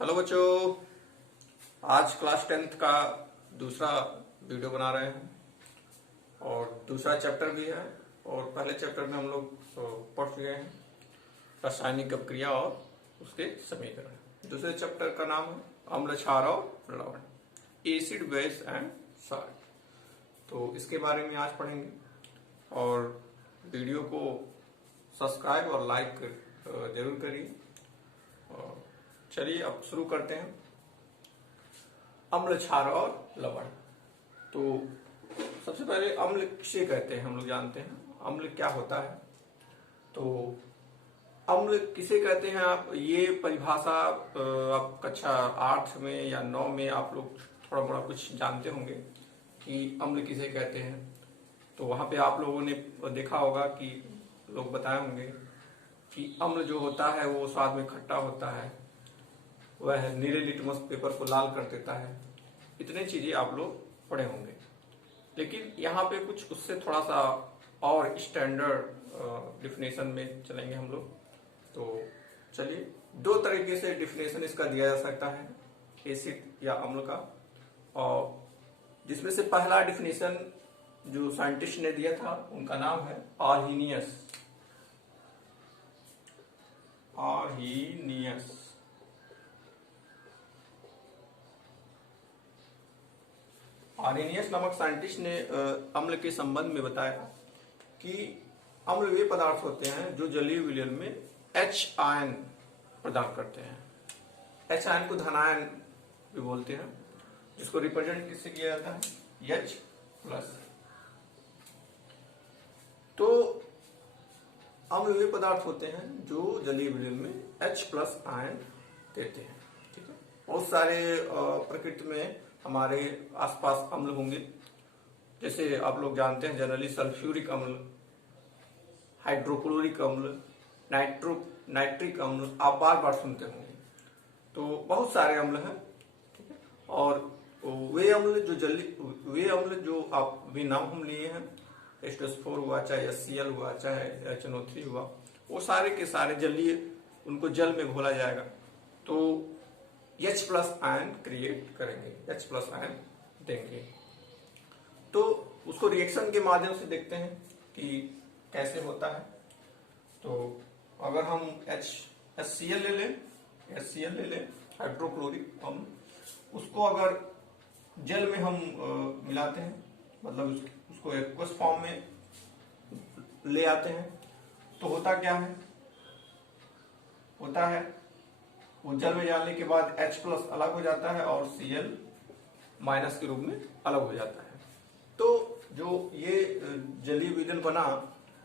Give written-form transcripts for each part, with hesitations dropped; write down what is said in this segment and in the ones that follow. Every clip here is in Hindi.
हेलो बच्चों, आज क्लास 10th का दूसरा वीडियो बना रहे हैं और दूसरा चैप्टर भी है। और पहले चैप्टर में हम लोग पढ़ चुके हैं रासायनिक अपक्रिया और उसके समीकरण। दूसरे चैप्टर का नाम है अम्ल, क्षार और लवण, एसिड, बेस एंड सॉल्ट। तो इसके बारे में आज पढ़ेंगे और वीडियो को सब्सक्राइब और लाइक जरूर करिए। चलिए अब शुरू करते हैं। अम्ल, क्षार और लवण। तो सबसे पहले अम्ल किसे कहते हैं हम लोग जानते हैं। अम्ल क्या होता है, तो अम्ल किसे कहते हैं आप ये परिभाषा आप कक्षा 8 में या 9 में आप लोग थोड़ा बड़ा कुछ जानते होंगे कि अम्ल किसे कहते हैं। तो वहां पे आप लोगों ने देखा होगा कि लोग बताए होंगे कि अम्ल जो होता है वो स्वाद में खट्टा होता है, वह नीले लिटमस पेपर को लाल कर देता है। इतने चीजें आप लोग पढ़े होंगे, लेकिन यहाँ पे कुछ उससे थोड़ा सा और स्टैंडर्ड डिफिनेशन में चलेंगे हम लोग। तो चलिए, दो तरीके से डिफिनेशन इसका दिया जा सकता है, एसिड या अम्ल का। और जिसमें से पहला डिफिनेशन जो साइंटिस्ट ने दिया था उनका नाम है आर्हीनियस। आर्हीनियस नामक साइंटिस्ट ने अम्ल के संबंध में बताया कि अम्ल वे पदार्थ होते हैं जो जलीय विलयन में H आयन प्रदान करते हैं। H आयन को धनायन भी बोलते हैं, जिसको रिप्रेजेंट किससे किया जाता है, H+। तो अम्ल वे पदार्थ होते हैं जो जलीय विलयन में H+ आयन देते हैं। ठीक है, बहुत सारे प्रकृति में हमारे आसपास अम्ल होंगे, जैसे आप लोग जानते हैं जनरली सल्फ्यूरिक अम्ल, हाइड्रोक्लोरिक अम्ल, नाइट्रिक अम्ल आप बार बार सुनते होंगे। तो बहुत सारे अम्ल हैं। ठीक है, और वे अम्ल जो आप भी नाम हम लिए हैं, H+4 हुआ, चाहे HCl हुआ, चाहे HNO3 हुआ, वो सारे के सारे जलीय, उनको जल में घोला जाएगा तो H+ आयन क्रिएट करेंगे, H+ आयन देंगे। तो उसको रिएक्शन के माध्यम से देखते हैं कि कैसे होता है। तो अगर हम HCl ले लें हाइड्रोक्लोरिक अम्ल, उसको अगर जल में हम मिलाते हैं, मतलब उसको एक्वस फॉर्म में ले आते हैं, तो होता क्या है, होता है वो जल में जाने के बाद H+ अलग हो जाता है और Cl- के रूप में अलग हो जाता है। तो जो ये जलीय विलयन बना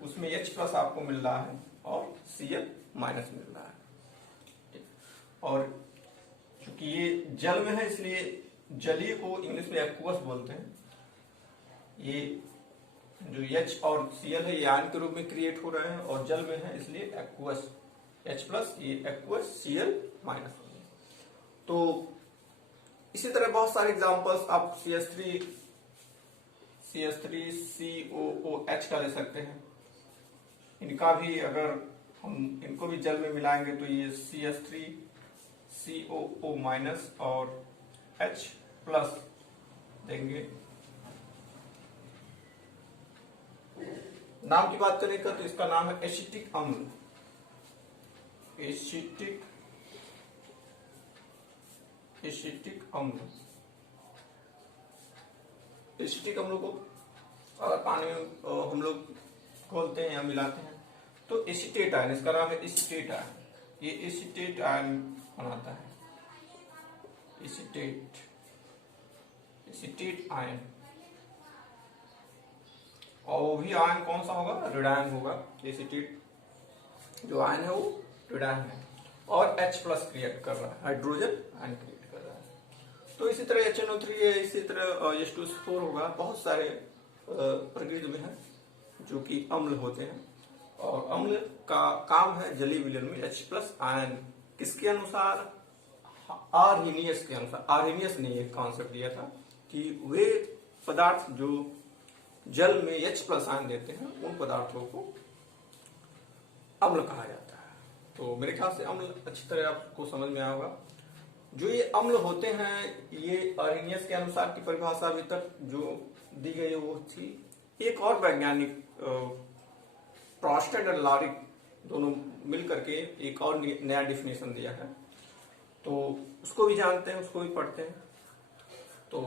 उसमें H+ आपको मिल रहा है और Cl- मिल रहा है। और चूंकि ये जल में है इसलिए जलीय को इंग्लिश में एक्वस बोलते हैं। ये जो H और Cl है ये आयन के रूप में क्रिएट हो रहे हैं और जल में है इसलिए एक्वस, H+, ये एक्वस, Cl-। तो इसी तरह बहुत सारे एग्जांपल्स आप CH3COOH का ले सकते हैं। इनका भी अगर हम इनको भी जल में मिलाएंगे तो ये CH3COO- और H+ देंगे। नाम की बात करें तो इसका नाम है एसिटिक अम्ल। एसिटिक अम्ल को अगर पानी में हम लोग घोलते हैं या मिलाते हैं तो एसिटेट आयन, इसका नाम है एसिटेट आयन, ये एसिटेट आयन बनाता है, एसिटेट आयन। और वो भी आयन कौन सा होगा, ऋणायन होगा। एसिटेट जो आयन है वो ऋणायन है और H+ क्रिएट कर रहा है, हाइड्रोजन आयन क्रिएट कर रहा है। तो इसी तरह HNO3 है, इसी तरह H2SO4 होगा। बहुत सारे प्रकृति में है जो कि अम्ल होते हैं और अम्ल का काम है जलीय विलयन में H+ आयन, किसके अनुसार, आर्हीनियस के अनुसार। आर्हीनियस ने एक कॉन्सेप्ट दिया था कि वे पदार्थ जो जल में H+ आयन देते हैं उन पदार्थों को अम्ल कहा जाता है। तो मेरे ख्याल से अम्ल अच्छी तरह आपको समझ में आया होगा। जो ये अम्ल होते हैं, ये अरेनियस के अनुसार की परिभाषा अभी तक जो दी गई वो थी। एक और वैज्ञानिक प्रॉस्टेड और लॉरिक दोनों मिल करके एक और नया डिफिनेशन दिया है, तो उसको भी जानते हैं, उसको भी पढ़ते हैं। तो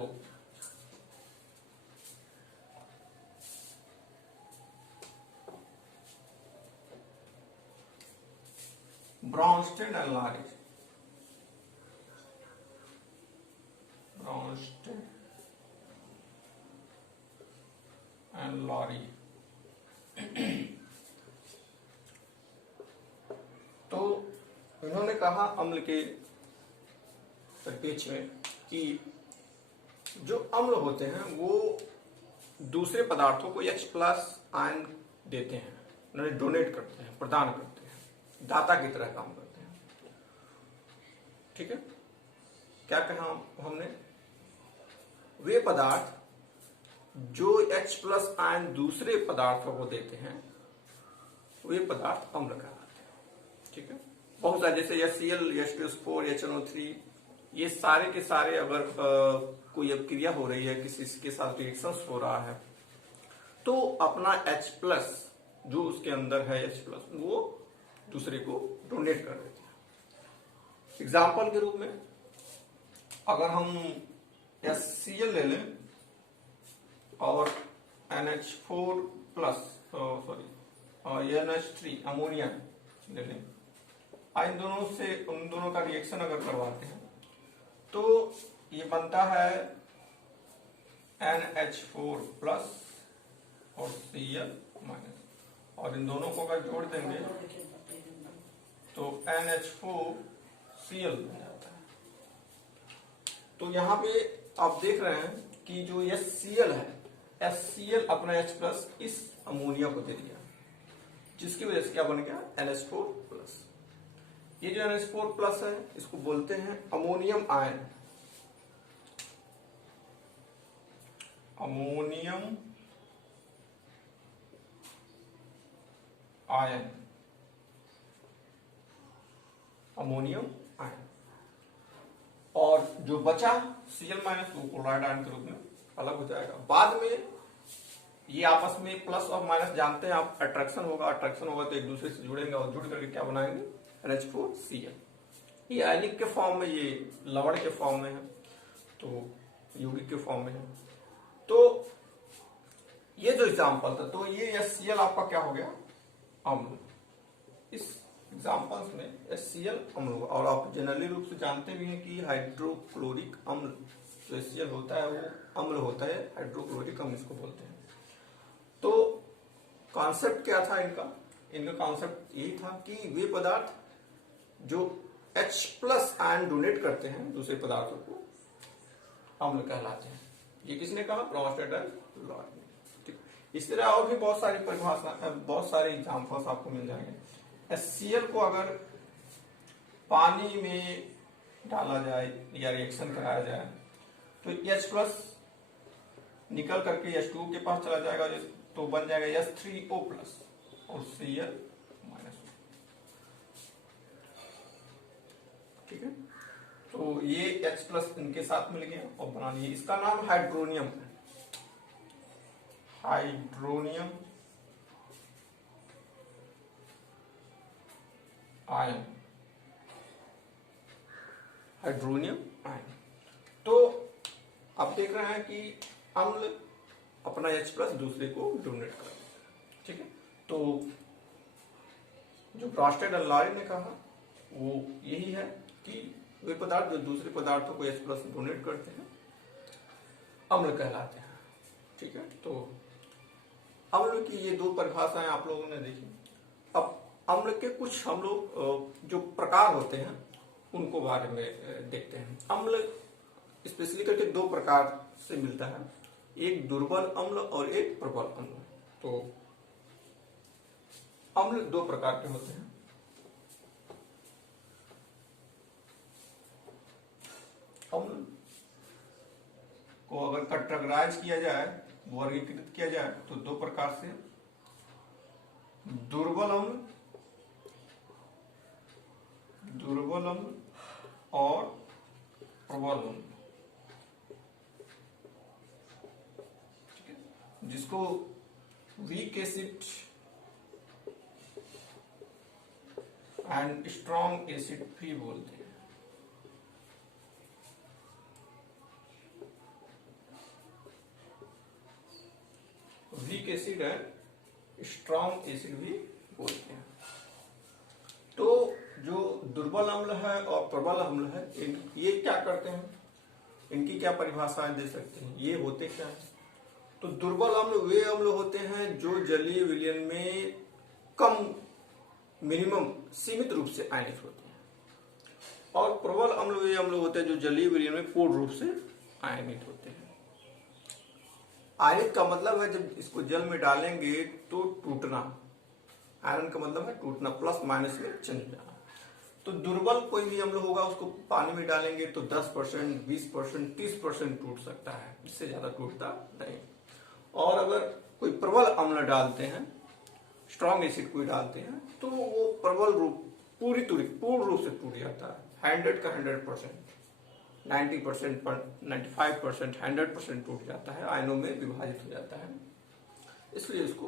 Bronsted and lauric, Brønsted and lauric, तो इन्होंने कहा अम्ल के परिप्रेक्ष्य में कि जो अम्ल होते हैं वो दूसरे पदार्थों को H+ आयन देते हैं, उन्हें डोनेट करते हैं, प्रदान करते हैं, दाता की तरह काम करते हैं। ठीक है, क्या कहा हमने? वे पदार्थ जो H+ आयन दूसरे पदार्थों को देते हैं वे पदार्थ अम्ल कहलाते हैं। ठीक है, बहुत सारे जैसे HCl, H2SO4, HNO3, ये सारे के सारे अगर कोई अब क्रिया हो रही है, किसी के साथ रिएक्शंस हो रहा है, तो अपना H+ जो उसके अंदर है H+ वो दूसरे को डोनेट कर देते हैं। एग्जाम्पल के रूप में अगर हम HCl ले लें और NH4+ NH3 अमोनिया ले लें, इन दोनों से उन दोनों का रिएक्शन अगर करवाते हैं तो ये बनता है NH4+ और Cl-, और इन दोनों को अगर जोड़ देंगे तो NH4Cl बन जाता है। तो यहाँ पे आप देख रहे हैं कि जो HCl है, HCl अपना H+ इस अमोनिया को दे दिया, जिसकी वजह से क्या बन गया? NH4+। ये जो NH4+ है इसको बोलते हैं ammonium ion, ammonium ion, ammonium ion. और जो बचा Cl- वो क्लोराइड आयन के रूप में अलग हो जाएगा। बाद में ये आपस में प्लस और माइनस जानते हैं आप, अट्रैक्शन होगा तो एक दूसरे से जुड़ेंगे और जुड़ करके क्या बनाएंगे? NH4Cl। ये आयनिक के फॉर्म में, ये लवण के फॉर्म में है, तो यौगिक के फॉर्म में है। तो ये जो एग्जाम्पल था, तो ये HCl आपका क्या हो गया? अम्ल। इस एग्जाम्पल्स में HCl अम्ल होगा। और आप जनरली रूप से जानते भी हैं कि हाइड्रोक्लोरिक अम्ल जो HCl होता है वो अम्ल होता है, हाइड्रोक्लोरिक अम्ल इसको बोलते हैं। तो कॉन्सेप्ट क्या था इनका? इनका कॉन्सेप्ट यही था कि वे पदार्थ जो H+ आयन डोनेट करते हैं दूसरे पदार्थों को अम्ल कहलाते हैं। ये किसने कहा? ब्रॉन्स्टेड एंड लॉरिक ने। इस तरह और भी बहुत सारी परिभाषा, बहुत सारे एग्जाम्पल्स आपको मिल जाएंगे। HCl को अगर पानी में डाला जाए या रिएक्शन कराया जाए तो H+ निकल करके H2O के पास चला जाएगा, तो बन जाएगा H3O+ और Cl-। ठीक है, तो ये H+ इनके साथ मिल गया और बना लिया। इसका नाम हाइड्रोनियम है, हाइड्रोनियम आयन, हाइड्रोनियम आयन। तो आप देख रहे हैं कि अम्ल अपना H+ दूसरे को डोनेट कर देता है। ठीक है, तो जो ब्रॉन्स्टेड एंड लॉरिक ने कहा वो यही है कि वे पदार्थ जो दूसरे पदार्थों को H+ डोनेट करते हैं अम्ल कहलाते हैं। ठीक है, तो अम्ल की ये दो परिभाषाएं आप लोगों ने देखी। अब अम्ल के कुछ हम लोग जो प्रकार होते हैं उनको बारे में देखते हैं। अम्ल स्पेशली करके दो प्रकार से मिलता है, एक दुर्बल अम्ल और एक प्रबल अम्ल। तो अम्ल दो प्रकार के होते हैं। अम्ल को अगर कैटेगराइज किया जाए, वर्गीकृत किया जाए तो दो प्रकार से, दुर्बल अम्ल, दुर्बल अम्ल और इसको weak acid and strong acid भी बोलते हैं। Weak acid and strong acid भी बोलते हैं। तो जो दुर्बल अम्ल है और प्रबल अम्ल है, ये क्या करते हैं, इनकी क्या परिभाषाएं दे सकते हैं, ये होते क्या है? तो दुर्बल अम्ल वे अम्ल होते हैं जो जलीय विलयन में कम, मिनिमम सीमित रूप से आयनित होते हैं, और प्रबल अम्ल वे अम्ल होते हैं जो जलीय विलयन में पूर्ण रूप से आयनित होते हैं। आयनित का मतलब है जब इसको जल में डालेंगे तो टूटना, आयरन का मतलब है टूटना, प्लस माइनस में चेंज जाना। तो दुर्बल कोई भी अम्ल होगा उसको पानी में डालेंगे तो 10%, 20%, 30% टूट सकता है, इससे ज्यादा टूटता नहीं। और अगर कोई प्रबल अम्ल डालते हैं, स्ट्रॉन्ग एसिड कोई डालते हैं, तो वो प्रबल रूप पूर्ण रूप से टूट जाता है। 100 का 100%, 90%, 95%, 100% टूट जाता है, आयनों में विभाजित हो जाता है, इसलिए इसको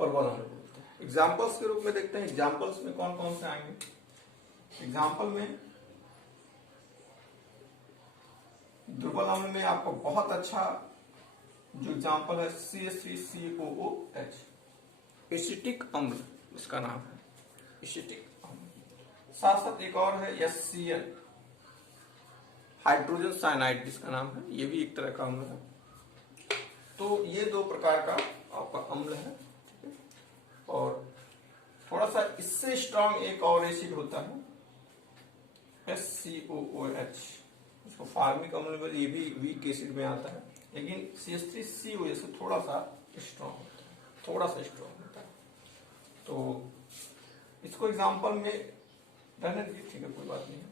प्रबल अम्ल बोलते हैं। एग्जाम्पल्स के रूप में देखते हैं, एग्जाम्पल्स में कौन कौन से आएंगे। एग्जाम्पल में दुर्बल अम्ल में आपको बहुत अच्छा जो एग्जाम्पल है CH3COOH, एसिटिक अम्ल इसका नाम है, एसिटिक अम्ल। साथ साथ एक और है HCl, हाइड्रोजन साइनाइड जिसका नाम है, ये भी एक तरह का अम्ल है। तो ये दो प्रकार का आपका अम्ल है। और थोड़ा सा इससे स्ट्रॉन्ग एक और एसिड होता है SCOOH, इसको फार्मिक अम्ल में, ये भी वीक एसिड में आता है, लेकिन CH3COOH से थोड़ा सा स्ट्रॉन्ग होता है, थोड़ा सा स्ट्रॉन्ग होता है। तो इसको एग्जाम्पल में रहने दीजिए, ठीक है, कोई बात नहीं है।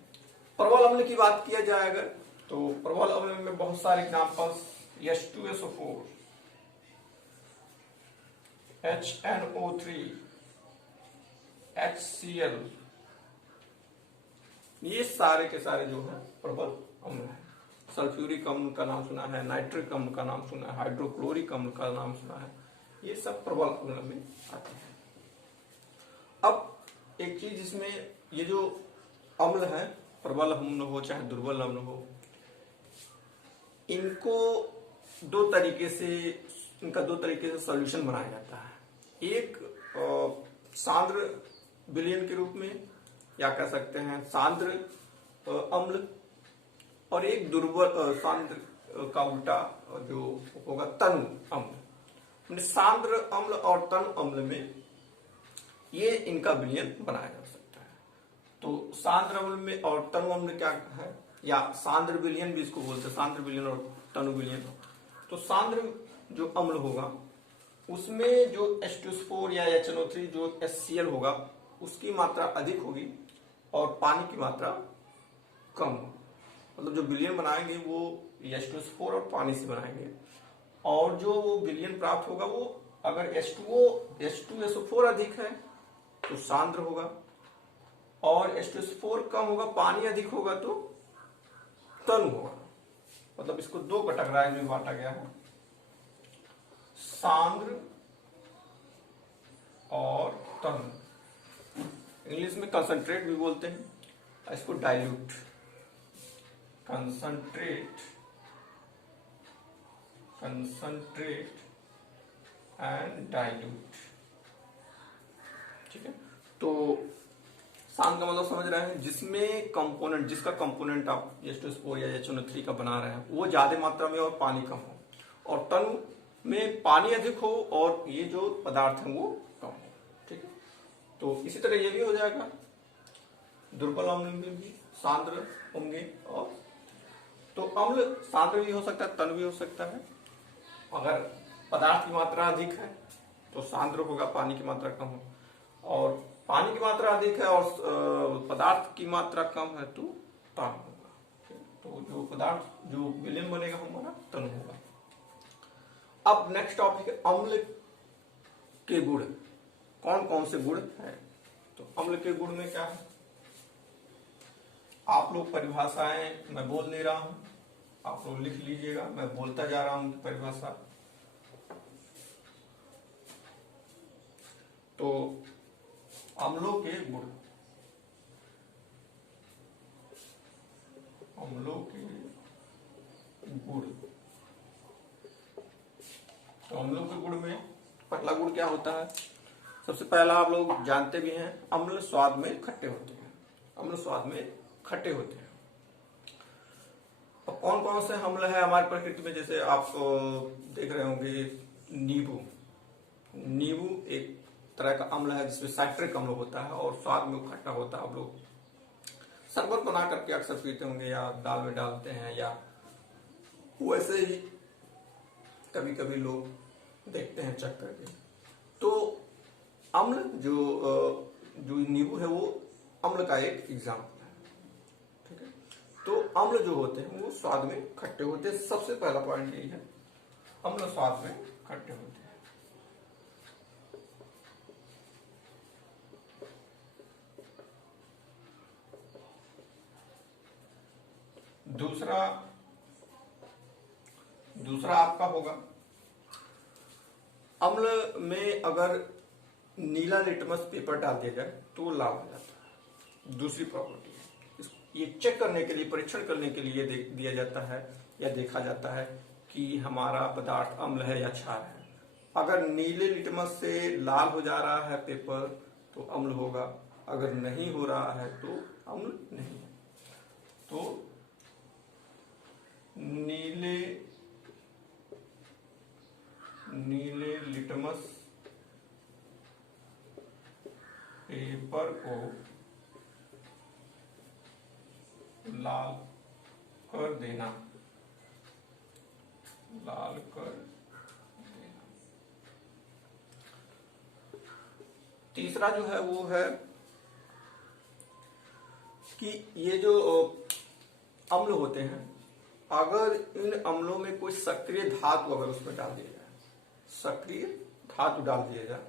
प्रबल अम्ल की बात किया जाए अगर, तो प्रबल अम्ल में बहुत सारे एग्जाम्पल्स, H2SO4, HNO3, HCl, ये सारे के सारे जो है प्रबल अम्ल है। सल्फ्यूरिक अम्ल का नाम सुना है, नाइट्रिक अम्ल का नाम सुना है, हाइड्रोक्लोरिक अम्ल का नाम सुना है, ये सब प्रबल अम्ल में आते हैं। अब एक चीज इसमें, ये जो अम्ल है, प्रबल अम्ल हो चाहे दुर्बल अम्ल हो, इनको इनका दो तरीके से सॉल्यूशन बनाया जाता है। एक सांद्र विलयन के रूप में, या कह सकते हैं सांद्र अम्ल, और एक दुर्बल सांद्र का उल्टा जो होगा तनु अम्ल। सांद्र अम्ल और तनु अम्ल में ये इनका विलयन बनाया जा सकता है। तो सांद्र अम्ल में और तनु अम्ल क्या है, या सांद्र विलयन भी इसको बोलते हैं, सांद्र विलयन और तनु विलयन। तो सांद्र जो अम्ल होगा उसमें जो H2SO4 या HNO3 जो HCl होगा उसकी मात्रा अधिक होगी और पानी की मात्रा कम होगी। मतलब जो विलयन बनाएंगे वो H2SO4 और पानी से बनाएंगे, और जो वो विलयन प्राप्त होगा वो अगर H2SO4 अधिक है तो सांद्र होगा, और H2SO4 कम होगा, पानी अधिक होगा तो तनु होगा। मतलब इसको दो कैटेगराइज में बांटा गया है, सांद्र और तनु। इंग्लिश में कंसंट्रेट भी बोलते हैं, इसको डाइल्यूट, कंसंट्रेट एंड डाइल्यूट, ठीक है। तो सांद्र का मतलब समझ रहे हैं, जिसमें कंपोनेंट, जिसका कंपोनेंट आप H2SO4 या HNO3 का बना रहे हैं वो ज्यादा मात्रा में और पानी कम हो, और तनु में पानी अधिक हो और ये जो पदार्थ है वो कम हो, ठीक है। तो इसी तरह ये भी हो जाएगा, दुर्बल अम्ल में भी सांद्र होंगे, और तो अम्ल सांद्र भी हो सकता है, तनु भी हो सकता है। अगर पदार्थ की मात्रा अधिक है तो सांद्र होगा, पानी की मात्रा कम हो, और पानी की मात्रा अधिक है और पदार्थ की मात्रा कम है तो तनु होगा। तो जो पदार्थ जो विलयन बनेगा हमारा तनु होगा। अब नेक्स्ट टॉपिक है अम्ल के गुण, कौन कौन से गुण हैं। तो अम्ल के गुण में क्या है, आप लोग परिभाषाएं मैं बोल दे रहा हूं, आप लोग लिख लीजिएगा, मैं बोलता जा रहा हूं परिभाषा। अम्लों के गुण, अम्लों के गुण। तो अम्लों के गुण में पहला गुण क्या होता है? सबसे पहला आप लोग जानते भी हैं, अम्ल स्वाद में खट्टे होते हैं। अम्ल स्वाद में खट्टे होते हैं। अब कौन कौन से अम्ल है हमारी प्रकृति में? जैसे आप देख रहे होंगे नींबू। नींबू एक तरह का अम्ल है जिसमें साइट्रिक अम्ल होता है और स्वाद में खट्टा होता है। आप लोग शरबत बना करके अक्सर पीते होंगे या दाल में डालते हैं, या वैसे ही कभी कभी लोग देखते हैं चख करके। तो अम्ल जो नींबू है वो अम्ल का एक एग्जाम्पल है, ठीक है। तो अम्ल जो होते हैं वो स्वाद में खट्टे होते हैं। सबसे पहला पॉइंट यही है, अम्ल स्वाद में खट्टे होते हैं। दूसरा आपका होगा, अम्ल में अगर नीला लिटमस पेपर डाल दिया जाए तो लाल हो जाता है। दूसरी प्रॉपर्टी है, ये चेक करने के लिए, परीक्षण करने के लिए दिया जाता है या देखा जाता है कि हमारा पदार्थ अम्ल है या क्षार है। अगर नीले लिटमस से लाल हो जा रहा है पेपर तो अम्ल होगा, अगर नहीं हो रहा है तो अम्ल नहीं है। तो नीले लिटमस पेपर को लाल कर देना, लाल कर देना। तीसरा जो है वो है कि ये जो अम्ल होते हैं, अगर इन अम्लों में कोई सक्रिय धातु अगर उसमें डाल दिया जाए, सक्रिय धातु डाल दिया जाए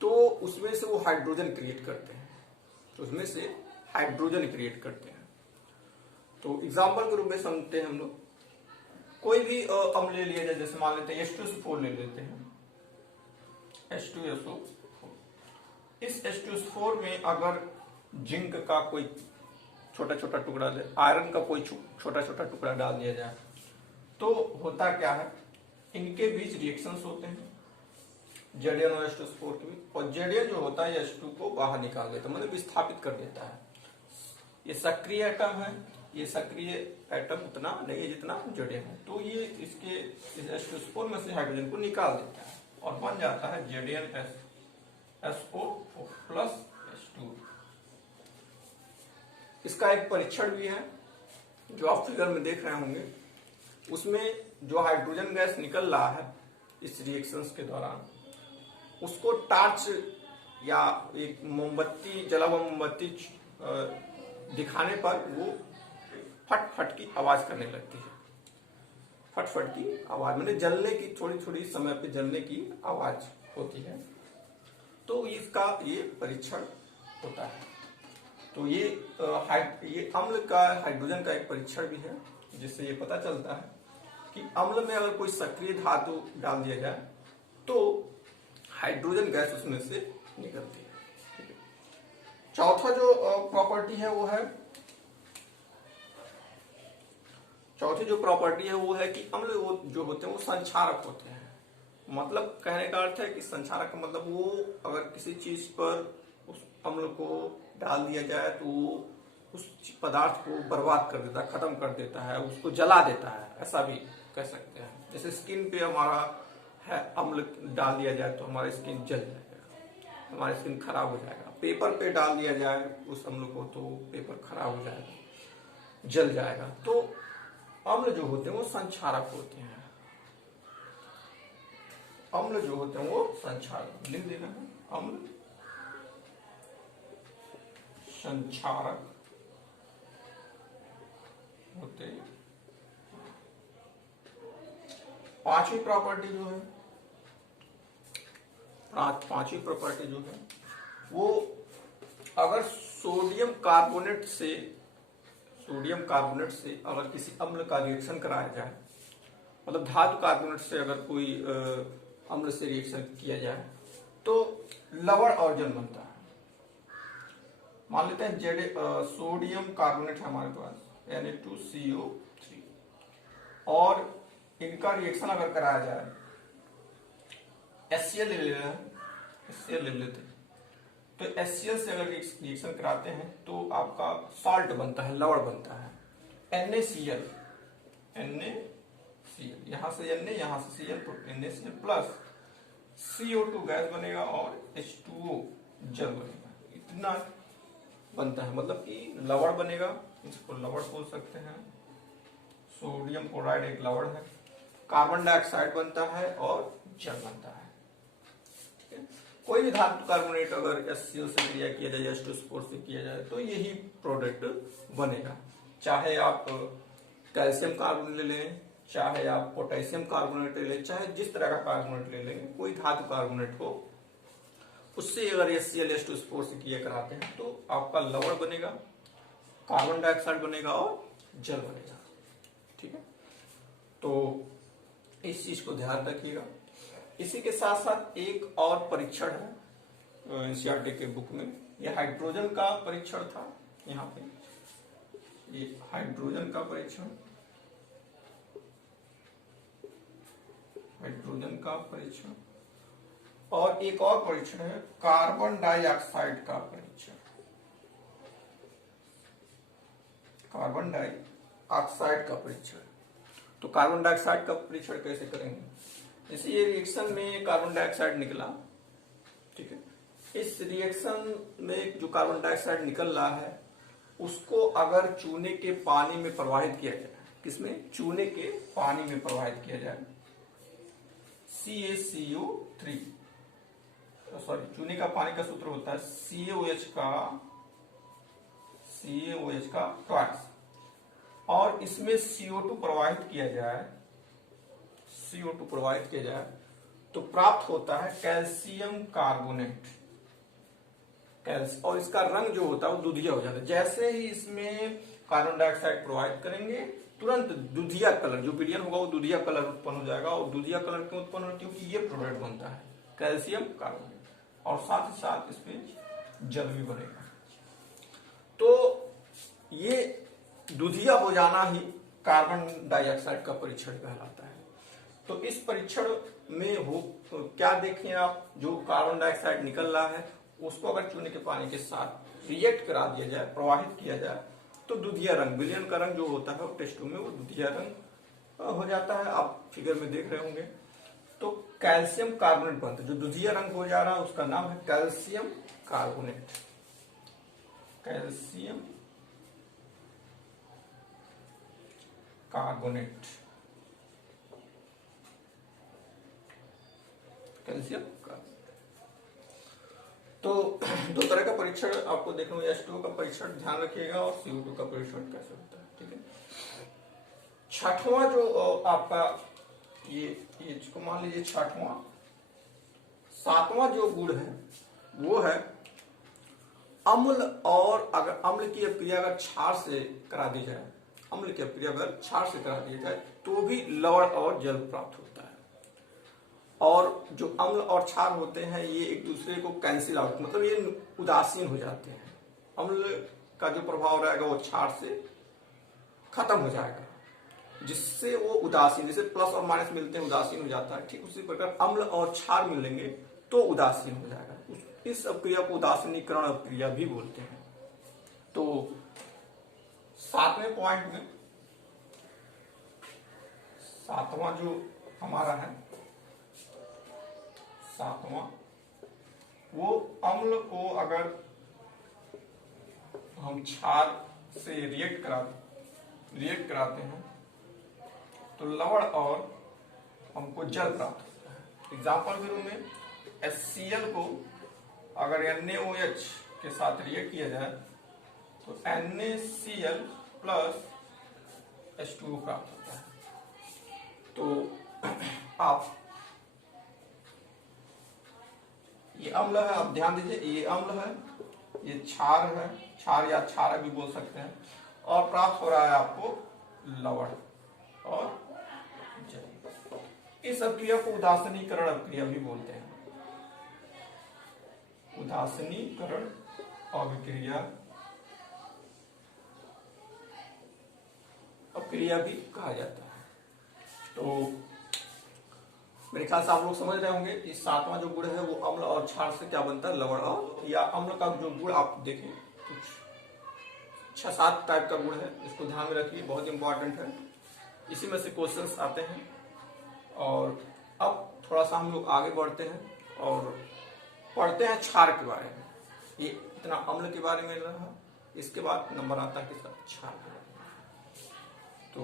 तो उसमें से वो हाइड्रोजन क्रिएट करते हैं, तो उसमें से हाइड्रोजन क्रिएट करते हैं। तो एग्जाम्पल के रूप में समझते हैं हम लोग, कोई भी अम्ल ले लिया जाए, जैसे मान लेते हैं H2SO4 ले लेते हैं, H2SO4। इस H2SO4 में अगर जिंक का कोई छोटा छोटा टुकड़ा, आयरन का कोई छोटा छोटा टुकड़ा डाल दिया जाए तो होता क्या है, इनके बीच रिएक्शंस होते हैं Zn और H2SO4 के बीच, और Zn जो होता है H2 को बाहर निकाल देता है, मतलब विस्थापित कर देता है। ये सक्रिय एटम है, ये सक्रिय एटम उतना नहीं है जितना Zn है, तो ये इसके इस H2SO4 में से हाइड्रोजन को निकाल देता है और बन जाता है ZnSO4 प्लस H2। इसका एक परीक्षण भी है जो आप फिगर में देख रहे होंगे, उसमें जो हाइड्रोजन गैस निकल रहा है इस रिएक्शंस के दौरान, उसको टार्च या एक मोमबत्ती, जला हुआ मोमबत्ती दिखाने पर वो फट फट की आवाज करने लगती है। फट फट की आवाज मतलब जलने की, थोड़ी थोड़ी समय पे जलने की आवाज होती है। तो इसका ये परीक्षण होता है। तो ये अम्ल का, हाइड्रोजन का एक परीक्षण भी है जिससे ये पता चलता है कि अम्ल में अगर कोई सक्रिय धातु डाल दिया जाए तो हाइड्रोजन गैस उसमें से निकलती है। चौथा जो प्रॉपर्टी है वो है, चौथी जो प्रॉपर्टी है वो है कि अम्ल वो जो होते हैं वो संक्षारक होते हैं। मतलब कहने का अर्थ है कि संक्षारक का मतलब वो अगर किसी चीज पर उस अम्ल को डाल दिया जाए तो उस पदार्थ को बर्बाद कर देता है, खत्म कर देता है, उसको जला देता है, ऐसा भी कह सकते हैं। जैसे स्किन पे हमारा है अम्ल डाल दिया जाए तो हमारा स्किन जल जाएगा, हमारा स्किन खराब हो जाएगा। पेपर पे डाल दिया जाए उस अम्ल को तो पेपर खराब हो जाएगा, जल जाएगा। तो अम्ल जो होते हैं वो संक्षारक होते हैं। अम्ल जो होते हैं वो संक्षारक, लिख देना है, अम्ल संक्षारक होते हैं। पांचवी प्रॉपर्टी जो है, पांचवी प्रॉपर्टी जो है वो, अगर सोडियम कार्बोनेट से अगर किसी अम्ल का रिएक्शन कराया जाए, मतलब धातु कार्बोनेट से अगर कोई अम्ल से रिएक्शन किया जाए तो लवण ऑर्गन बनता है। मान लेते हैं सोडियम कार्बोनेट है हमारे पास Na2CO3 और इनका रिएक्शन अगर कराया जाए HCl ले लेना है, HCl ले लेते हैं तो HCl से अगर रिएक्शन कराते हैं तो आपका साल्ट बनता है, लवण बनता है NaCl, यहां से Na यहां से Cl तो NaCl प्लस CO2 गैस बनेगा और H2O जल बनेगा। इतना बनता है, मतलब कि लवण बनेगा, इसको लवण बोल सकते हैं। सोडियम क्लोराइड एक लवण है, कार्बन डाइऑक्साइड बनता है और जल बनता है। कोई भी धातु कार्बोनेट अगर HCl से क्रिया किया जाए, H2SO4 से किया जाए तो यही प्रोडक्ट बनेगा। चाहे आप कैल्शियम कार्बोनेट ले लें, चाहे आप पोटेशियम कार्बोनेट ले लें, चाहे जिस तरह का कार्बोनेट ले लेंगे, कोई धातु कार्बोनेट हो, उससे अगर HCl H2SO4 से क्रिया कराते हैं तो आपका लवण बनेगा, कार्बन डाइऑक्साइड बनेगा और जल बनेगा। ठीक है, तो इस चीज को ध्यान रखिएगा। इसी के साथ साथ एक और परीक्षण है एनसीईआरटी के बुक में, ये हाइड्रोजन का परीक्षण था। यहाँ पे ये हाइड्रोजन का परीक्षण, और एक और परीक्षण है कार्बन डाइऑक्साइड का परीक्षण। कार्बन डाइऑक्साइड का परीक्षण, तो कार्बन डाइऑक्साइड का परीक्षण कैसे करेंगे? जैसे ये रिएक्शन में कार्बन डाइऑक्साइड निकला, ठीक है, इस रिएक्शन में जो कार्बन डाइऑक्साइड निकल रहा है उसको अगर चूने के पानी में प्रवाहित किया जाए, किसमें? चूने के पानी में प्रवाहित किया जाए, CaCO3, सॉरी चूने का पानी का सूत्र होता है CaOH का ट्वाइस, और इसमें CO2 प्रवाहित किया जाए, तो प्राप्त होता है कैल्शियम कार्बोनेट, और इसका रंग जो होता है वो दूधिया हो जाता है। जैसे ही इसमें कार्बन डाइऑक्साइड प्रवाहित करेंगे तुरंत दूधिया कलर जो विलयन होगा वो दूधिया कलर उत्पन्न हो जाएगा। और दूधिया कलर क्यों उत्पन्न होता है? क्योंकि ये प्रोडक्ट बनता है कैल्शियम कार्बोनेट, और साथ ही साथ इसमें जल भी बनेगा। तो ये दूधिया हो जाना ही कार्बन डाइऑक्साइड का परीक्षण कहलाता है। तो इस परीक्षण में क्या देखें आप, जो कार्बन डाइऑक्साइड निकल रहा है उसको अगर चूने के पानी के साथ रिएक्ट करा दिया जाए, प्रवाहित किया जाए, तो दूधिया रंग, विलयन का रंग जो होता है टेस्ट ट्यूब में वो दूधिया रंग हो जाता है। आप फिगर में देख रहे होंगे। तो कैल्शियम कार्बोनेट बनता है, जो दूधिया रंग हो जा रहा है उसका नाम है calcium carbonate. Calcium carbonate, calcium carbonate. तो दो तरह का परीक्षण आपको देखना है, H2O का परीक्षण ध्यान रखिएगा और CO2 का परीक्षण कैसे होता है। ठीक है, छठवां जो आपका ये इसको मान लीजिए छठवां, सातवां जो गुण है वो है अम्ल। और अगर अम्ल की अभिक्रिया अगर क्षार से करा दी जाए, अम्ल की अभिक्रिया अगर क्षार से करा दी जाए तो भी लवण और जल प्राप्त होता है। और जो अम्ल और क्षार होते हैं ये एक दूसरे को कैंसिल आउट, मतलब ये उदासीन हो जाते हैं। अम्ल का जो प्रभाव रहेगा वो क्षार से खत्म हो जाएगा, जिससे वो उदासीन, जैसे प्लस और माइनस मिलते हैं उदासीन हो जाता है, ठीक उसी प्रकार अम्ल और क्षार मिलेंगे तो उदासीन हो जाएगा। इस अभिक्रिया को उदासीनीकरण अभिक्रिया भी बोलते हैं। तो सातवें पॉइंट में, सातवां जो हमारा है, सातवां वो अम्ल को अगर हम क्षार से रिएक्ट कराते हैं तो लवण और हमको जल प्राप्त होता है। एग्जाम्पल के रूप में HCl को अगर NaOH के साथ रिएक्ट किया जाए तो NaCl प्लस H2O प्राप्त होता है। तो आप ये अम्ल है, आप ध्यान दीजिए, ये अम्ल है, ये क्षार है, क्षार या क्षारक भी बोल सकते हैं, और प्राप्त हो रहा है आपको लवण और जल। इस अभिक्रिया को उदासीनीकरण अभिक्रिया भी बोलते हैं। उदासीनीकरण अभिक्रिया क्रिया भी कहा जाता है। तो मेरे ख्याल से आप लोग समझ रहे होंगे कि सातवां जो गुण है वो अम्ल और क्षार से क्या बनता है, लवण। और या अम्ल का जो गुण आप देखें कुछ 6-7 टाइप का गुण है, इसको ध्यान में रखिए, बहुत इंपॉर्टेंट है। इसी में से क्वेश्चंस आते हैं। और अब थोड़ा सा हम लोग आगे बढ़ते हैं और पढ़ते हैं क्षार के बारे में। ये इतना अम्ल के बारे में रहा, इसके बाद नंबर आता है किसका, क्षार के बारे में। तो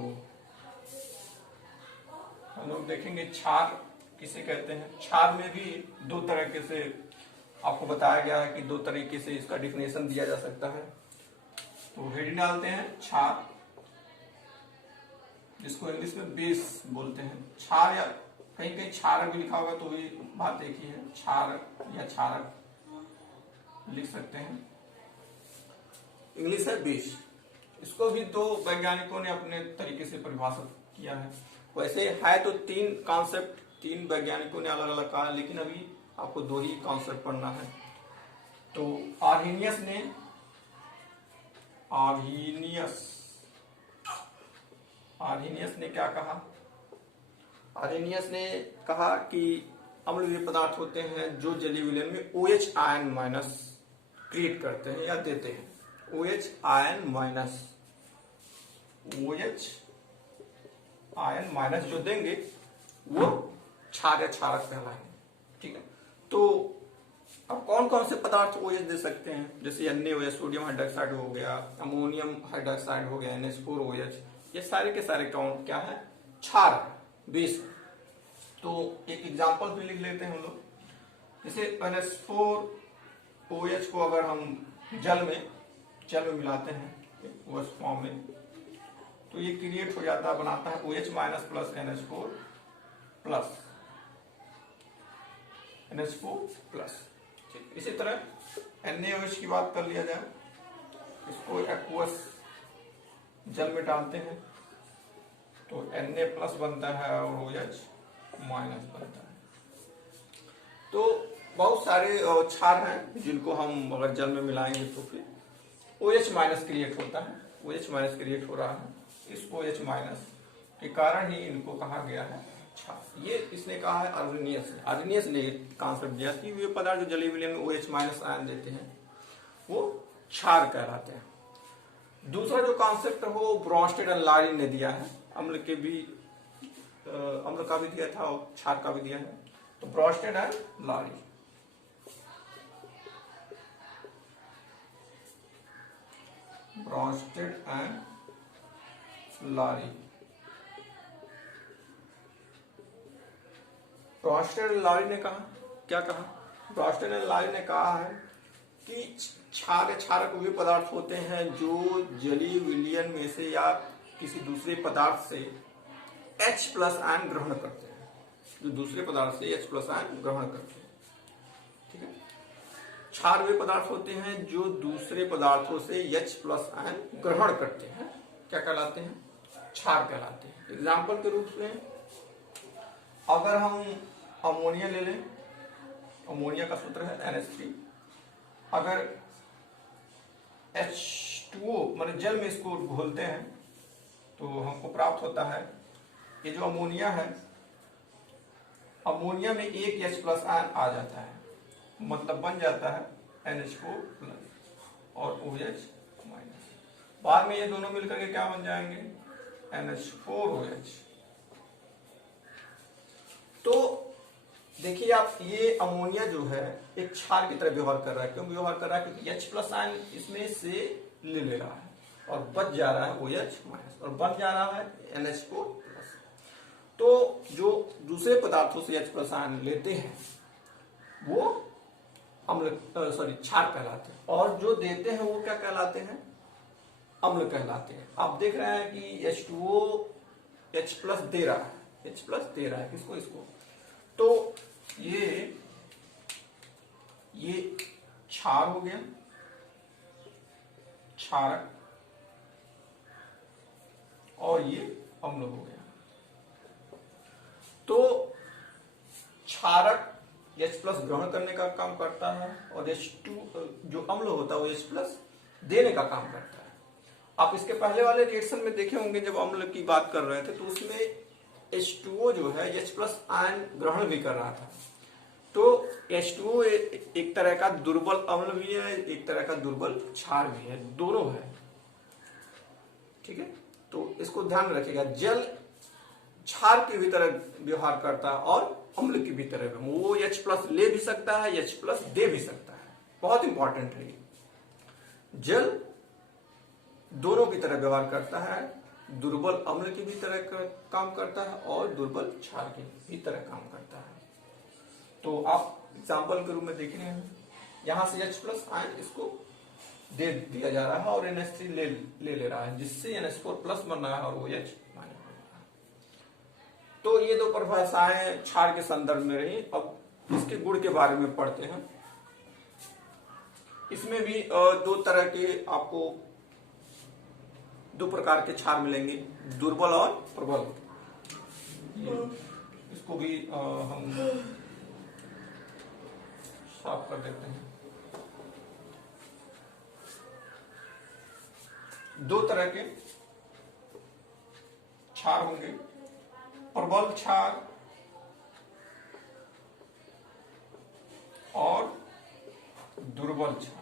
हम लोग देखेंगे क्षार किसे कहते हैं। क्षार में भी दो तरीके से आपको बताया गया है कि दो तरीके से इसका डिफिनेशन दिया जा सकता है। तो हेडिंग डालते हैं क्षार, जिसको इंग्लिश में बेस बोलते हैं। क्षार या कहीं कहीं क्षारक भी लिखा होगा तो भी बात एक ही है, क्षारक या क्षारक लिख सकते हैं। इंग्लिश है बेस। इसको भी दो वैज्ञानिकों ने अपने तरीके से परिभाषित किया है। वैसे है तो 3 कॉन्सेप्ट, 3 वैज्ञानिकों ने अलग अलग कहा, लेकिन अभी आपको 2 ही कॉन्सेप्ट पढ़ना है। तो आर्हेनियस ने क्या कहा। आर्हेनियस ने कहा कि अम्ल वे पदार्थ होते हैं जो जलीय विलयन में OH आयन माइनस क्रिएट करते हैं या देते हैं। OH आयन माइनस जो देंगे वो क्षार या क्षारक कहलाएंगे। ठीक है। तो अब कौन कौन से पदार्थ OH दे सकते हैं, जैसे NaOH सोडियम हाइड्रोक्साइड हो गया, अमोनियम हाइड्रोक्साइड हो गया, NH4OH, ये सारे के सारे कौन क्या है, क्षार बेस। तो एक एग्जांपल भी लिख लेते हैं हम लोग। जैसे NH4OH को अगर हम जल में मिलाते हैं उस फॉर्म में, तो ये क्रिएट हो जाता है, बनाता है OH minus plus NH4 plus. इसी तरह NaOH की बात कर लिया जाए, इसको एक्वस जल में डालते हैं तो Na प्लस बनता है और OH माइनस बनता है। तो बहुत सारे क्षार हैं जिनको हम अगर जल में मिलाएंगे तो फिर OH माइनस क्रिएट होता है। OH माइनस क्रिएट हो रहा है, इस OH माइनस के कारण ही इनको कहा गया है क्षार। ये इसने कहा है आर्हेनियस ने कॉन्सेप्ट दिया कि वे पदार्थ जो जलीय विलयन में OH माइनस आयन देते हैं वो क्षार कहलाते हैं। दूसरा जो कॉन्सेप्ट है वो ब्रॉन्स्टेड एंड लारी ने दिया है। अम्ल का भी दिया था और क्षार का भी दिया है। तो Bronsted and Lowry, Bronsted and Lowry ने कहा, क्या कहा, ब्रॉन्स्टेड एंड लारी ने कहा है कि क्षार या क्षारक वे पदार्थ होते हैं जो जलीय विलयन में से या किसी दूसरे पदार्थ से H प्लस आयन ग्रहण करते हैं, जो दूसरे पदार्थ से H प्लस आयन ग्रहण करते हैं। ठीक है। क्षार वे पदार्थ होते हैं जो दूसरे पदार्थों से H प्लस आयन ग्रहण करते हैं, क्या कहलाते हैं, क्षार कहलाते हैं। एग्जाम्पल के रूप में अगर हम अमोनिया ले लें, अमोनिया का सूत्र है NH3, अगर H2O मतलब जल में इसको घोलते हैं तो हमको प्राप्त होता है, ये जो अमोनिया है, अमोनिया में एक H प्लस आयन आ जाता है, मतलब बन जाता है NH4 प्लस और OH माइनस। बाद में ये दोनों मिलकर के क्या बन जाएंगे, NH4OH। तो देखिए आप, ये अमोनिया जो है एक क्षार की तरह व्यवहार कर रहा है। क्यों व्यवहार कर रहा है, क्योंकि H प्लस आयन इसमें से ले रहा है और बच जा रहा है OH माइनस और बन जा रहा है NH4 प्लस। तो जो दूसरे पदार्थों से H प्लस आयन लेते हैं वो क्षार कहलाते हैं, और जो देते हैं वो क्या कहलाते हैं, अम्ल कहलाते हैं। आप देख रहे हैं कि H2O H प्लस दे रहा है, किसको, इसको। तो ये क्षार हो गया, क्षारक, और ये अम्ल हो गया। तो क्षारक H प्लस ग्रहण करने का काम करता है और H2 जो अम्ल होता है वो H प्लस देने का काम करता है। आप इसके पहले वाले रिएक्शन में देखे होंगे जब अम्ल की बात कर रहे थे तो उसमें H2O जो है H+ आयन ग्रहण भी कर रहा था। तो H2O एक तरह का दुर्बल अम्ल भी है, एक तरह का दुर्बल क्षार भी है, दोनों है। ठीक है, तो इसको ध्यान में रखिएगा। जल क्षार की भी तरह व्यवहार करता है और अम्ल की भी तरह, वो H+ ले भी सकता है, H+ दे भी सकता है। बहुत इंपॉर्टेंट है। जल दोनों की तरह व्यवहार करता है, दुर्बल अम्ल की भी तरह काम करता है और दुर्बल क्षार की भी तरह काम करता है। तो आप एग्जाम्पल के रूप में देख रहे हैं, यहां से H+ आयन इसको दे दिया जा रहा है और NH3 ले रहा है, जिससे NH4+ बन रहा है और वो H- बन रहा है। तो ये दो परिभाषाएं क्षार के संदर्भ में रही। अब इसके गुण के बारे में पढ़ते हैं। इसमें भी दो तरह के आपको दो प्रकार के क्षार मिलेंगे, दुर्बल और प्रबल। इसको भी हम साफ कर देते हैं। दो तरह के क्षार होंगे, प्रबल क्षार और दुर्बल क्षार।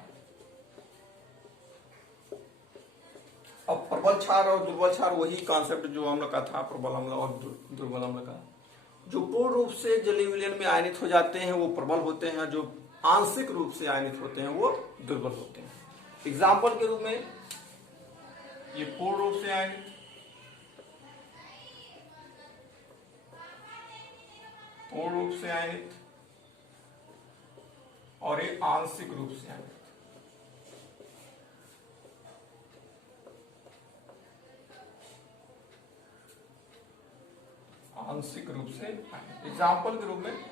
अब प्रबल क्षार और दुर्बल क्षार वही कॉन्सेप्ट जो अम्ल का था, प्रबल अम्ल और दुर्बल अम्ल का। जो पूर्ण रूप से जलीय विलयन में आयनित हो जाते हैं वो प्रबल होते हैं, जो आंशिक रूप से आयनित होते हैं वो दुर्बल होते हैं। एग्जाम्पल के रूप में ये पूर्ण रूप से आयनित, पूर्ण रूप से आयनित और ये आंशिक रूप से आयनित। आंशिक रूप से एग्जाम्पल के रूप में,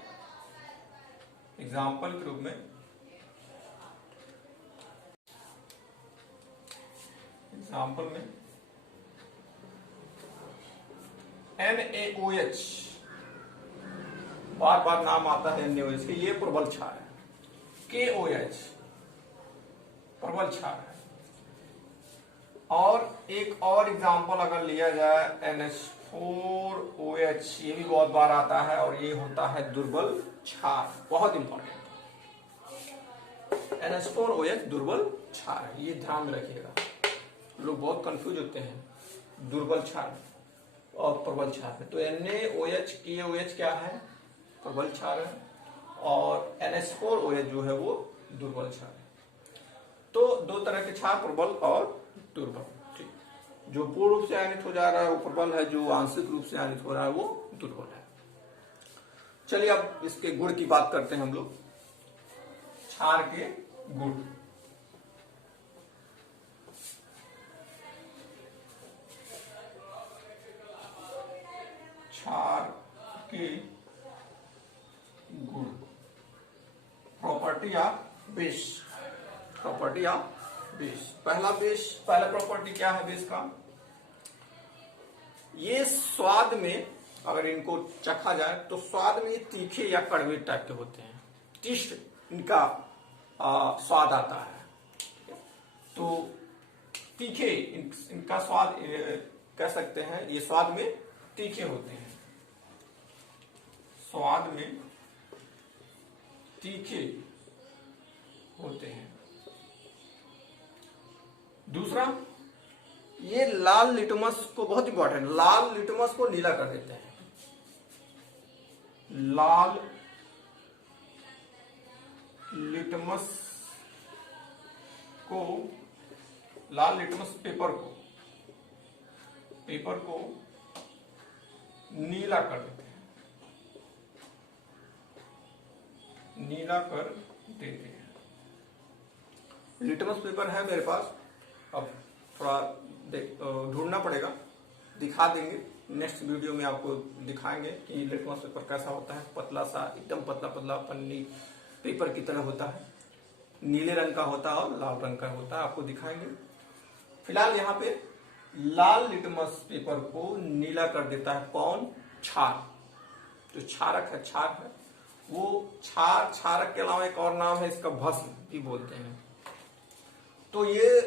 एग्जाम्पल के रूप में एग्जाम्पल में NaOH, बार बार नाम आता है NaOH के, ये प्रबल क्षार है। KOH प्रबल क्षार है। और एक और एग्जाम्पल अगर लिया जाए NH4OH, ये भी बहुत बार आता है और ये होता है दुर्बल क्षार। बहुत इंपॉर्टेंट, NH4OH दुर्बल क्षार है, ये ध्यान में रखिएगा। लोग बहुत कंफ्यूज होते हैं दुर्बल क्षार और प्रबल क्षार में। तो NaOH KOH क्या है? प्रबल क्षार है और NH4OH जो है वो दुर्बल क्षार है। तो दो तरह के क्षार, प्रबल और दुर्बल। ठीक, जो पूर्ण रूप से आयनित हो जा रहा है वो प्रबल है, जो आंशिक रूप से आयनित हो रहा है वो दुर्बल है। चलिए अब इसके गुण की बात करते हैं हम लोग। क्षार के गुण। क्षार के गुण, property of base. Property of base, पहला प्रॉपर्टी क्या है बेस का? ये स्वाद में, अगर इनको चखा जाए तो स्वाद में तीखे या कड़वे टाइप के होते हैं, तीक्ष्ण इनका स्वाद आता है। तो तीखे इनका स्वाद कह सकते हैं, ये स्वाद में तीखे होते हैं, स्वाद में तीखे होते हैं। दूसरा, ये लाल लिटमस को, बहुत इंपॉर्टेंट, लाल लिटमस को नीला कर देते हैं। लाल लिटमस को, लाल लिटमस पेपर को नीला कर देते हैं, नीला कर देते हैं। लिटमस पेपर है मेरे पास, अब थोड़ा ढूंढना पड़ेगा, दिखा देंगे नेक्स्ट वीडियो में, आपको दिखाएंगे कि लिटमस पेपर कैसा होता है। पतला सा, एकदम पतला पतला पन्नी पेपर की तरह होता है, नीले रंग का होता है और लाल रंग का होता है, आपको दिखाएंगे। फिलहाल यहाँ पे लाल लिटमस पेपर को नीला कर देता है कौन? क्षार। जो क्षारक है, क्षार है वो, क्षारक के अलावा एक और नाम है इसका, भस्म भी बोलते हैं। तो ये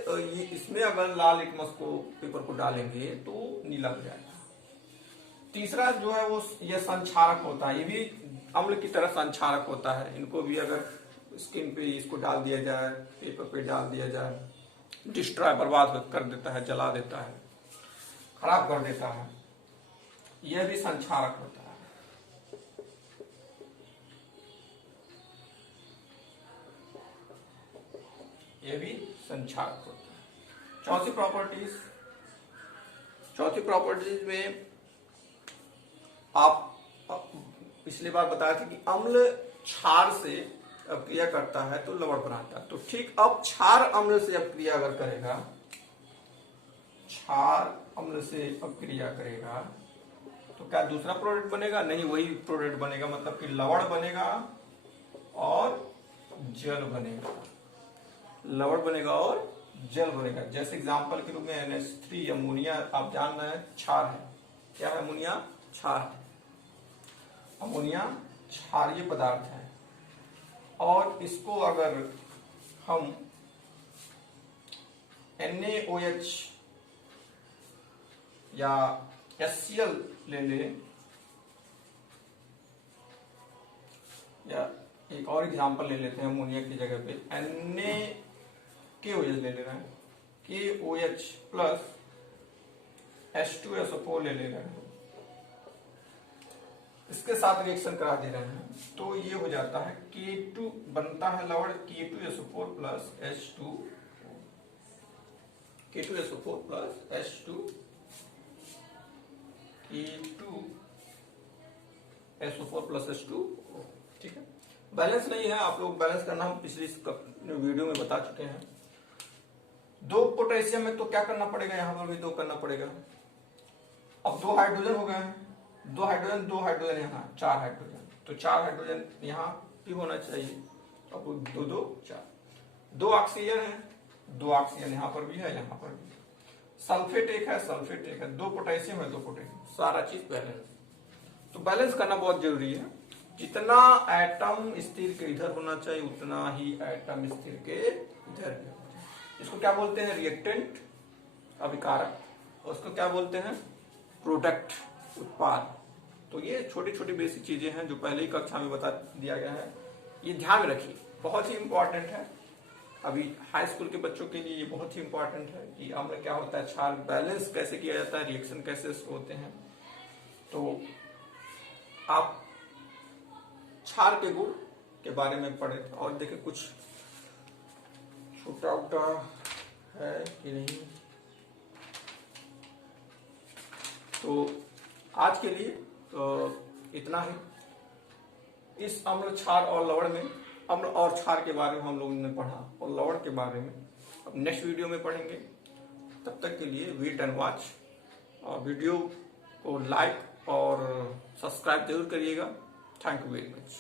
इसमें अगर लाल लिटमस को पेपर को डालेंगे तो नीला हो जाएगा। तीसरा जो है वो ये संक्षारक होता है, ये भी अम्ल की तरह संक्षारक होता है। इनको भी अगर स्किन पे इसको डाल दिया जाए, पेपर पे डाल दिया जाए, डिस्ट्रॉय बर्बाद कर देता है, जला देता है, खराब कर देता है। यह भी संक्षारक होता है। यह भी संक्षारक होता है। चौथी प्रॉपर्टीज में आप पिछली बार बताया था कि अम्ल क्षार से अपक्रिया करता है तो लवण बनाता है। तो ठीक अब क्षार अम्ल से अपक्रिया अगर करेगा, क्षार अम्ल से अपक्रिया करेगा तो क्या दूसरा प्रोडक्ट बनेगा? नहीं, वही प्रोडक्ट बनेगा, मतलब कि लवण बनेगा और जल बनेगा। लवण बनेगा और जल बनेगा। जैसे एग्जांपल के रूप में NH3 अमोनिया, आप जान रहे हैं क्षार है। क्या है? अमोनिया क्षार है। अमोनिया क्षारीय पदार्थ है और इसको अगर हम NaOH या HCl ले लें, या एक और एग्जांपल ले लेते हैं अमोनिया की जगह पे NaKOH ले ले रहे हैं, KOH प्लस H2SO4 ले ले रहे हैं, इसके साथ रिएक्शन करा दे रहे हैं तो ये हो जाता है K2 बनता है लवण K2SO4 plus H2, K2SO4 plus H2, K2SO4 plus H2। ठीक है, बैलेंस नहीं है, आप लोग बैलेंस करना हम पिछली वीडियो में बता चुके हैं। 2 पोटेशियम में तो क्या करना पड़ेगा? यहां पर भी 2 करना पड़ेगा। अब 2 हाइड्रोजन हो गए हैं, 2 हाइड्रोजन यहाँ, 4 हाइड्रोजन, तो 4 हाइड्रोजन यहाँ भी होना चाहिए। अब 2 2 4, 2 ऑक्सीजन है, 2 ऑक्सीजन यहाँ पर भी है, यहाँ पर भी। सल्फेट एक है, सल्फेट एक है, 2 पोटेशियम है, 2 पोटेशियम, सारा चीज बैलेंस। तो बैलेंस करना बहुत जरूरी है। जितना एटम स्थिर के इधर होना चाहिए उतना ही एटम स्थिर के इधर भी होना चाहिए। इसको क्या बोलते हैं? रिएक्टेंट, अभिकारक। और उसको क्या बोलते हैं? प्रोडक्ट, उत्पाद। तो ये छोटी छोटी बेसिक चीजें हैं जो पहले ही कक्षा में बता दिया गया है। ये ध्यान रखिए, बहुत ही इंपॉर्टेंट है। अभी हाई स्कूल के बच्चों के लिए ये बहुत ही इंपॉर्टेंट है कि अम्ल क्या होता है, क्षार बैलेंस कैसे किया जाता है, रिएक्शन कैसे होते हैं। तो आप क्षार के गुण के बारे में पढ़े और देखें कुछ छोटा उटा है कि नहीं। तो आज के लिए इतना ही। इस अम्ल, क्षार और लवण में, अम्ल और क्षार के बारे में हम लोगों ने पढ़ा और लवण के बारे में अब नेक्स्ट वीडियो में पढ़ेंगे। तब तक के लिए वेट एंड वॉच, और वीडियो को लाइक और सब्सक्राइब जरूर करिएगा। Thank you very much.